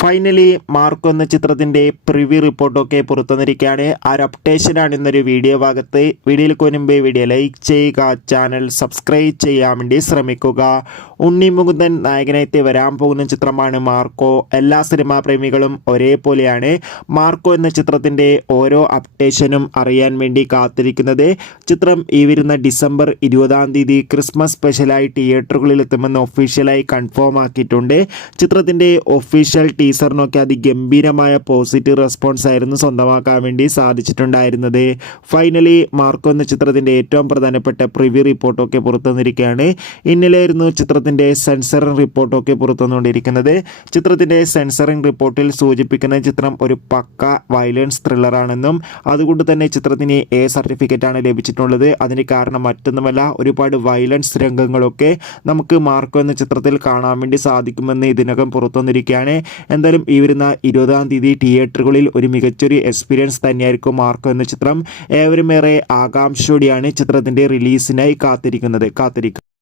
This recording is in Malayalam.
ഫൈനലി മാർക്കോ എന്ന ചിത്രത്തിൻ്റെ പ്രിവ്യൂ റിപ്പോർട്ടൊക്കെ പുറത്തുവന്നിരിക്കുകയാണ്. ആ ഒരു അപ്ഡേഷനാണ് ഇന്നൊരു വീഡിയോ ഭാഗത്ത്. വീഡിയോയിൽ മുൻപ് വീഡിയോ ലൈക്ക് ചെയ്യുക, ചാനൽ സബ്സ്ക്രൈബ് ചെയ്യാൻ വേണ്ടി ശ്രമിക്കുക. ഉണ്ണി മുകുന്ദൻ നായകനായിട്ട് വരാൻ പോകുന്ന ചിത്രമാണ് മാർക്കോ. എല്ലാ സിനിമാ പ്രേമികളും ഒരേപോലെയാണ് മാർക്കോ എന്ന ചിത്രത്തിൻ്റെ ഓരോ അപ്ഡേഷനും അറിയാൻ വേണ്ടി കാത്തിരിക്കുന്നത്. ചിത്രം ഈ വരുന്ന ഡിസംബർ 20 ക്രിസ്മസ് സ്പെഷ്യലായി തിയേറ്ററുകളിൽ എത്തുമെന്ന് ഒഫീഷ്യലായി കൺഫേം ആക്കിയിട്ടുണ്ട്. ചിത്രത്തിൻ്റെ ഒഫീഷ്യൽ ടീസറിനൊക്കെ അതിഗംഭീരമായ പോസിറ്റീവ് റെസ്പോൺസ് ആയിരുന്നു സ്വന്തമാക്കാൻ വേണ്ടി സാധിച്ചിട്ടുണ്ടായിരുന്നത്. ഫൈനലി മാർക്കോ എന്ന ചിത്രത്തിൻ്റെ ഏറ്റവും പ്രധാനപ്പെട്ട പ്രിവ്യൂ റിപ്പോർട്ടൊക്കെ പുറത്തുവന്നിരിക്കുകയാണ്. ഇന്നലെയായിരുന്നു ചിത്രത്തിൻ്റെ സെൻസറിംഗ് റിപ്പോർട്ടൊക്കെ പുറത്തുവന്നുകൊണ്ടിരിക്കുന്നത്. ചിത്രത്തിൻ്റെ സെൻസറിംഗ് റിപ്പോർട്ടിൽ സൂചിപ്പിക്കുന്ന ചിത്രം ഒരു പക്ക വയലൻസ് ത്രില്ലറാണെന്നും അതുകൊണ്ട് തന്നെ ചിത്രത്തിന് എ സർട്ടിഫിക്കറ്റാണ് ലഭിച്ചിട്ടുള്ളത്. അതിന് കാരണം മറ്റൊന്നുമല്ല, ഒരുപാട് വയലൻസ് രംഗങ്ങളൊക്കെ നമുക്ക് മാർക്കോ എന്ന ചിത്രത്തിൽ കാണാൻ വേണ്ടി സാധിക്കുമെന്ന് ഇതിനകം പുറത്തുവന്നിരിക്കുകയാണ്. എന്തായാലും ഈ വരുന്ന 20 തിയേറ്ററുകളിൽ ഒരു മികച്ചൊരു എക്സ്പീരിയൻസ് തന്നെയായിരിക്കും മാർക്കോ എന്ന ചിത്രം. ഏവരും ഏറെ ആകാംക്ഷയോടെയാണ് ചിത്രത്തിൻ്റെ റിലീസിനായി കാത്തിരിക്കുന്നത്.